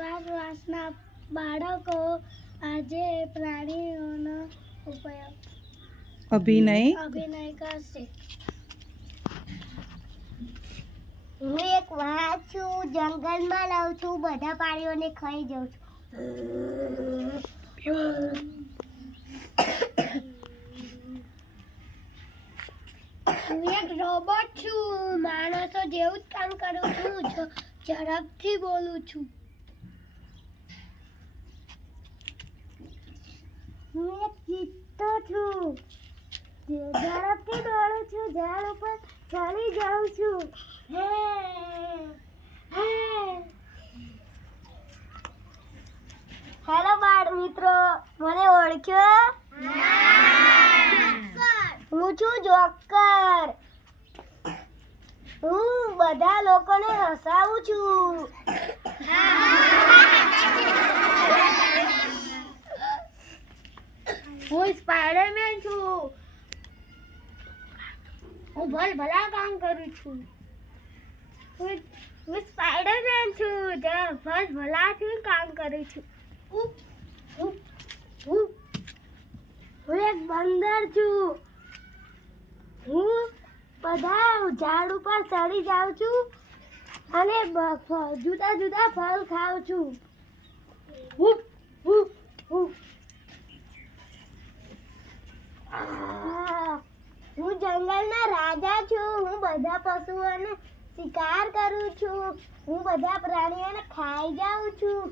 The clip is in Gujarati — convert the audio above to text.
વાસના બાળકો આજે પ્રાણીઓનો ઉપયોગ અભિનય કરશે. હું એક વાઘ છું, જંગલમાં રહું છું, બધા પ્રાણીઓને ખાઈ જાઉં છું. હું એક રોબોટ છું, માણસો જેવું જ કામ કરું છું, ઝડપથી બોલું છું. હું એક ચિત્તો છું, ઝડપથી દોડું છું, ઝાડ ઉપર ચડી જાઉં છું. હેલો બાળ મિત્રો, મને ઓળખ્યો? હું છું જોકર. હું બધા લોકોને હસાવું છું. હું સ્પાઈડરમેન છું. હું ભલા કામ કરું છું. હું સ્પાઈડરમેન છું, ભલાથી કામ કરું છું. હું એક બંદર છું. હું બધા ઝાડ ઉપર ચડી જાઉં છું અને જુદા જુદા ફળ ખાઉં છું. હું જંગલના રાજા છું. હું બધા પશુઓને શિકાર કરું છું. હું બધા પ્રાણીઓને ખાઈ જાઉં છું.